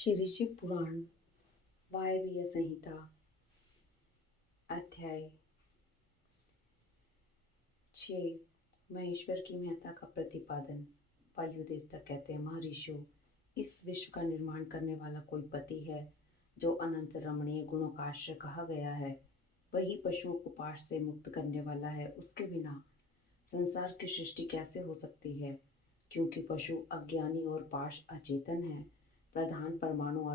श्री शिव पुराण वायव्य संहिता अध्याय 6। महेश्वर की महत्ता का प्रतिपादन। वायु देवता कहते हैं, महर्षियों, इस विश्व का निर्माण करने वाला कोई पति है जो अनंत रमणीय गुणों का आश्रय कहा गया है। वही पशुओं को पाश से मुक्त करने वाला है। उसके बिना संसार की सृष्टि कैसे हो सकती है? क्योंकि पशु अज्ञानी और पाश अचेतन है। प्रधान परमाणु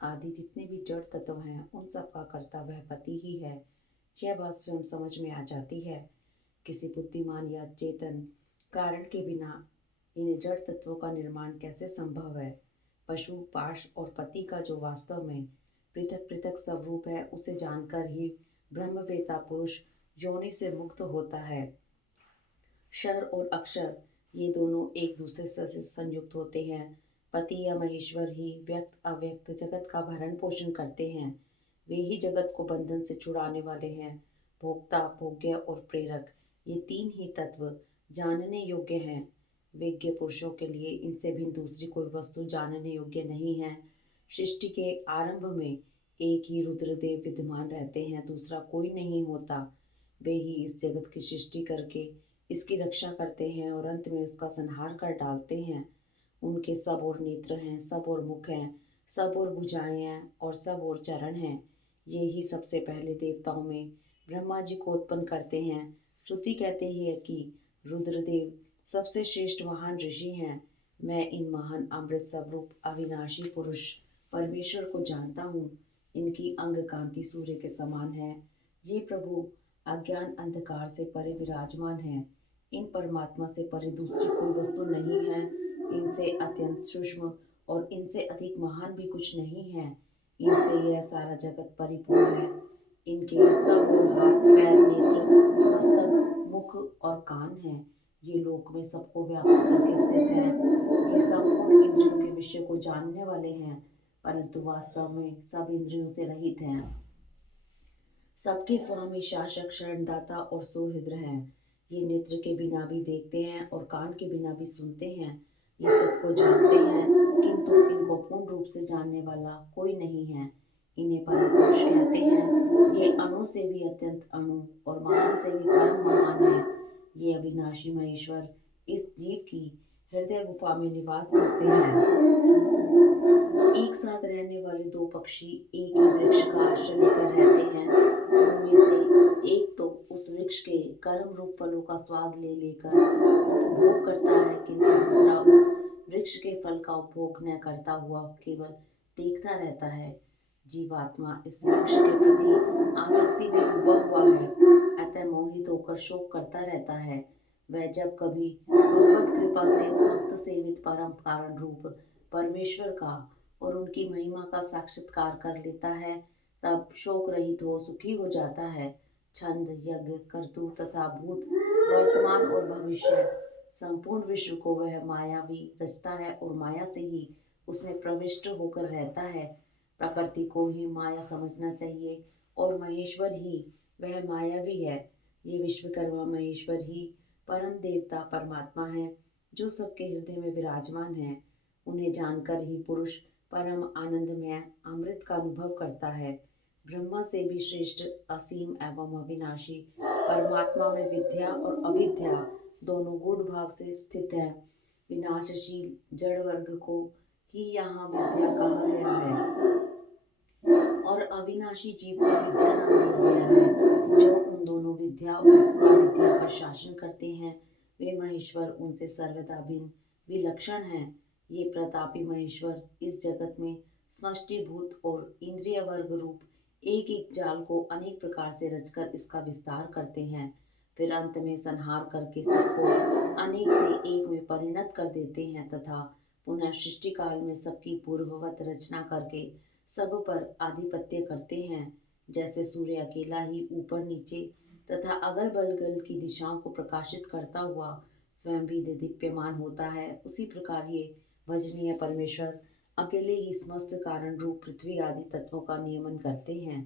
आदि जितने भी जड़ तत्व हैं, उन सब का कर्ता वह पति ही है। यह बात स्वयं समझ में आ जाती है। किसी बुद्धिमान या चेतन कारण के बिना इन जड़ तत्वों का निर्माण कैसे संभव है? पशु, पाश और पति का जो वास्तव में पृथक पृथक स्वरूप है, उसे जानकर ही ब्रह्मवेता पुरुष योनि से मुक्त होता है। क्षर और अक्षर ये दोनों एक दूसरे से संयुक्त होते हैं। पति या महेश्वर ही व्यक्त अव्यक्त जगत का भरण पोषण करते हैं। वे ही जगत को बंधन से छुड़ाने वाले हैं। भोक्ता, भोग्य और प्रेरक, ये तीन ही तत्व जानने योग्य हैं। विज्ञ पुरुषों के लिए इनसे भिन्न दूसरी कोई वस्तु जानने योग्य नहीं है। सृष्टि के आरंभ में एक ही रुद्रदेव विद्यमान रहते हैं, दूसरा कोई नहीं होता। वे ही इस जगत की सृष्टि करके इसकी रक्षा करते हैं और अंत में उसका संहार कर डालते हैं। उनके सब और नेत्र हैं, सब और मुख हैं, सब और भुजाएं हैं और सब और चरण हैं। ये ही सबसे पहले देवताओं में ब्रह्मा जी को उत्पन्न करते हैं। श्रुति कहते ही है कि रुद्रदेव सबसे श्रेष्ठ महान ऋषि हैं। मैं इन महान अमृत स्वरूप अविनाशी पुरुष परमेश्वर को जानता हूँ। इनकी अंग कांति सूर्य के समान है। ये प्रभु अज्ञान अंधकार से परे विराजमान है। इन परमात्मा से परे दूसरी कोई वस्तु नहीं है। इनसे अत्यंत सूक्ष्म और इनसे अधिक महान भी कुछ नहीं है। इनसे यह सारा जगत परिपूर्ण है। इनके सब और हाथ, पैर, नेत्र, मस्तक, मुख और कान हैं। ये लोक में सबको व्याप्त करके स्थित हैं। ये संपूर्ण इंद्रियों के विषय को जानने वाले हैं, परंतु वास्तव में सब इंद्रियों से रहित हैं। सबके स्वामी, शासक, शरणदाता और सुहृद हैं। ये नेत्र के बिना भी देखते हैं और कान के बिना भी सुनते हैं। ये सबको जानते हैं, किंतु इनको पूर्ण रूप से जानने वाला कोई नहीं है। इन्हें परम पुरुष कहते हैं। ये अणु से भी अत्यंत अणु और महान से भी परम महान है। ये अविनाशी महेश्वर इस जीव की हृदय गुफा में निवास करते हैं। एक साथ रहने वाले दो पक्षी एक ही वृक्ष का आश्रय लेकर रहते हैं। उनमें से एक तो उस वृक्ष के कर्म रूप फलों का स्वाद ले लेकर उपभोग करता है, किंतु दूसरा उस वृक्ष के फल का उपभोग न करता हुआ केवल देखता रहता है। जीवात्मा इस वृक्ष के प्रति आसक्ति में डूबा हुआ है, अतः मोहित होकर शोक करता रहता है। वह जब कभी भगवत कृपा से भक्त सेवित परम कारण रूप परमेश्वर का और उनकी महिमा का साक्षात्कार कर लेता है, तब शोक रहित हो सुखी हो जाता है। छंद, यज्ञ, कर्तु तथा भूत, वर्तमान और भविष्य संपूर्ण विश्व को वह मायावी रचता है और माया से ही उसमें प्रविष्ट होकर रहता है। प्रकृति को ही माया समझना चाहिए और महेश्वर ही वह मायावी है। ये विश्वकर्मा महेश्वर ही परम देवता परमात्मा है, जो सबके हृदय में विराजमान है। उन्हें जानकर ही पुरुष परम आनंदमय अमृत का अनुभव करता है। ब्रह्मा से भी श्रेष्ठ असीम एवं अविनाशी परमात्मा में विद्या और अविद्या दोनों गूढ़ भाव से स्थित है। विनाशशील जड़ वर्ग को ही यहाँ विद्या कहा गया है और अविनाशी जीव को विद्या नाम दिया गया है। जो उन दोनों विद्या और अविद्या पर शासन करते हैं, वे महेश्वर उनसे सर्वदा भिन्न विलक्षण हैं। ये प्रतापी महेश्वर इस जगत में समष्टिभूत और इंद्रिय वर्ग रूप एक एक जाल को अनेक प्रकार से रचकर इसका विस्तार करते हैं। फिर अंत में संहार करके सबको अनेक से एक में परिणत कर देते हैं तथा पुनः सृष्टि काल में सबकी पूर्ववत रचना करके सब पर आधिपत्य करते हैं। जैसे सूर्य अकेला ही ऊपर नीचे तथा अगल बगल की दिशाओं को प्रकाशित करता हुआ स्वयं भी दीप्यमान होता है, उसी प्रकार ये भजनीय परमेश्वर अकेले ही समस्त कारण रूप पृथ्वी आदि तत्वों का नियमन करते हैं।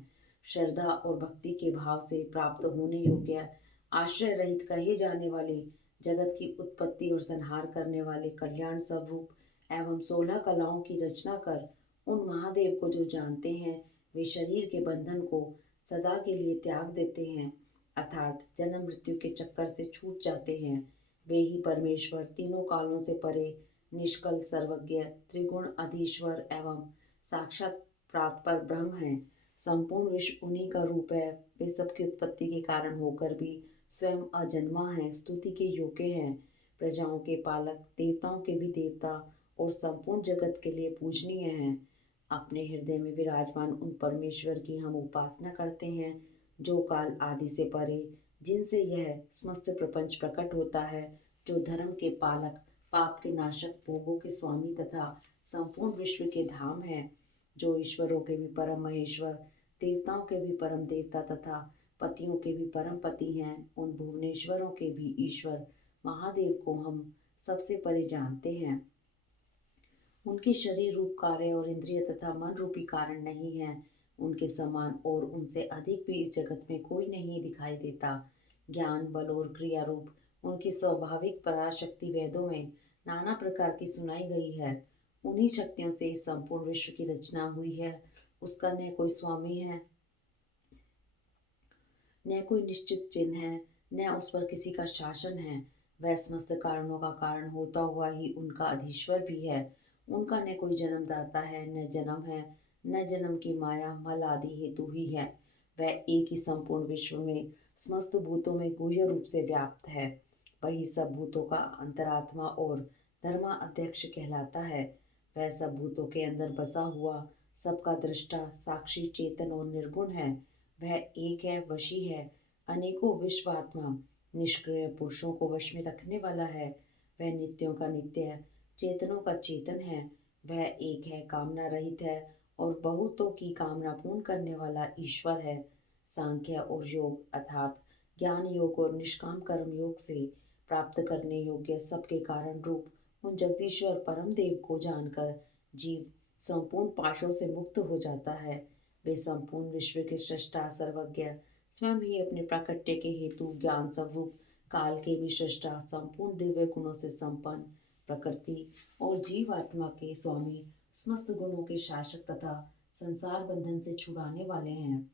श्रद्धा और भक्ति के भाव से प्राप्त होने योग्य आश्रय रहित कहे जाने वाले जगत की उत्पत्ति और संहार करने वाले कल्याण स्वरूप एवं 16 कलाओं की रचना कर उन महादेव को जो जानते हैं वे शरीर के बंधन को सदा के लिए त्याग देते हैं, अर्थात जन्म मृत्यु के चक्कर से छूट जाते हैं। वे ही परमेश्वर तीनों कालों से परे, निष्कल, सर्वज्ञ, त्रिगुण अधीश्वर एवं साक्षात प्रातपर ब्रह्म हैं। संपूर्ण विश्व उन्हीं का रूप है। वे सबकी उत्पत्ति के कारण होकर भी स्वयं अजन्मा हैं, स्तुति के योग्य हैं, प्रजाओं के पालक, देवताओं के भी देवता और संपूर्ण जगत के लिए पूजनीय हैं। अपने हृदय में विराजमान उन परमेश्वर की हम उपासना करते हैं, जो काल आदि से परे, जिनसे यह समस्त प्रपंच प्रकट होता है, जो धर्म के पालक, पाप के नाशक, भोगों के स्वामी तथा संपूर्ण विश्व के धाम है, जो ईश्वरों के भी परम महेश्वर, देवताओं के भी परम देवता तथा पतियों के भी परम पति हैं। उन भुवनेश्वरों के भी ईश्वर महादेव को हम सबसे परे जानते हैं। उनके शरीर, रूप, कार्य और इंद्रिय तथा मन रूपी कारण नहीं है। उनके समान और उनसे अधिक भी इस जगत में कोई नहीं दिखाई देता। ज्ञान, बल और क्रिया रूप उनकी स्वाभाविक पराशक्ति वेदों में नाना प्रकार की सुनाई गई है। उन्हीं शक्तियों से इस संपूर्ण विश्व की रचना हुई है। उसका न कोई स्वामी है, न कोई निश्चित चिन्ह है, न उस पर किसी का शासन है। वह समस्त कारणों का कारण होता हुआ ही उनका अधीश्वर भी है। उनका न कोई जन्मदाता है, न जन्म है, न जन्म की माया, मल आदि हेतु ही है। वह एक ही संपूर्ण विश्व में समस्त भूतों में गुह्य रूप से व्याप्त है। वही सब भूतों का अंतरात्मा और धर्मा अध्यक्ष कहलाता है। वह सब भूतों के अंदर बसा हुआ सबका दृष्टा, साक्षी, चेतन और निर्गुण है। वह एक है, वशी है, अनेकों विश्वात्मा, निष्क्रिय पुरुषों को वश में रखने वाला है। वह नित्यों का नित्य है, चेतनों का चेतन है। वह एक है, कामना रहित है और बहुतों की कामना पूर्ण करने वाला ईश्वर है। सांख्य और योग अर्थात ज्ञान योग और निष्काम कर्म योग से प्राप्त करने योग्य सबके कारण रूप उन जगदीश्वर परम देव को जानकर जीव संपूर्ण पाशों से मुक्त हो जाता है। वे संपूर्ण विश्व के सृष्टा, सर्वज्ञ, स्वयं ही अपने प्राकट्य के हेतु ज्ञान स्वरूप, काल के भी सृष्टा, संपूर्ण दिव्य गुणों से संपन्न, प्रकृति और जीवात्मा के स्वामी, समस्त गुणों के शासक तथा संसार बंधन से छुड़ाने वाले हैं।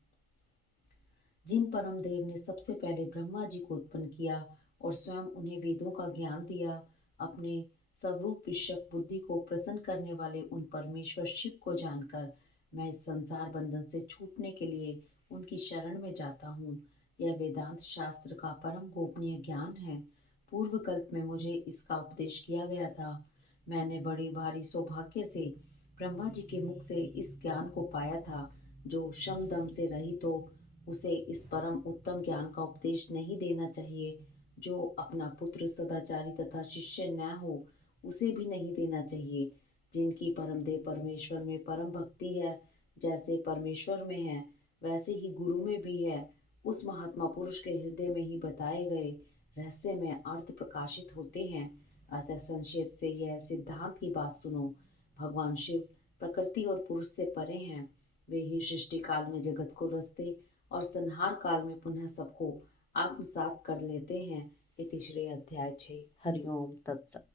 जिन परम देव ने सबसे पहले ब्रह्मा जी को उत्पन्न किया और स्वयं उन्हें वेदों का ज्ञान दिया, अपने स्वरूप विषयक बुद्धि को प्रसन्न करने वाले उन परमेश्वर शिव को जानकर मैं इस संसार बंधन से छूटने के लिए उनकी शरण में जाता हूँ। यह वेदांत शास्त्र का परम गोपनीय ज्ञान है। पूर्व कल्प में मुझे इसका उपदेश किया गया था। मैंने बड़ी भारी सौभाग्य से ब्रह्मा जी के मुख से इस ज्ञान को पाया था। जो शम दम से रहित हो, उसे इस परम उत्तम ज्ञान का उपदेश नहीं देना चाहिए। जो अपना पुत्र सदाचारी तथा शिष्य न हो, उसे भी नहीं देना चाहिए। जिनकी परम देव परमेश्वर में परम भक्ति है, जैसे परमेश्वर में है वैसे ही गुरु में भी है, उस महात्मा पुरुष के हृदय में ही बताए गए रहस्य में अर्थ प्रकाशित होते हैं। अतः संक्षेप से यह सिद्धांत की बात सुनो। भगवान शिव प्रकृति और पुरुष से परे हैं। वे ही सृष्टि काल में जगत को रचते और संहार काल में पुनः सबको आत्मसात कर लेते हैं। इति श्री अध्याय 6। हरिओम तत्सत।